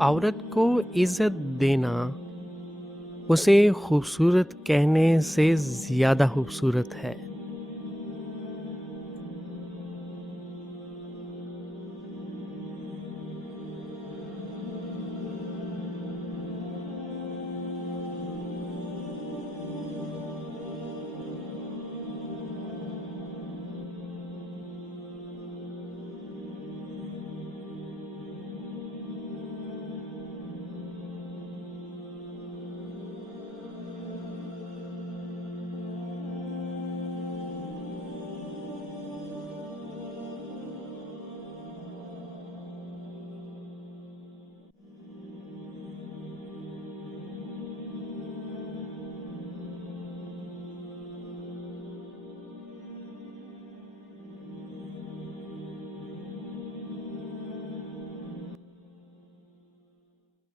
औरत को इज्जत देना उसे खूबसूरत कहने से ज़्यादा खूबसूरत है।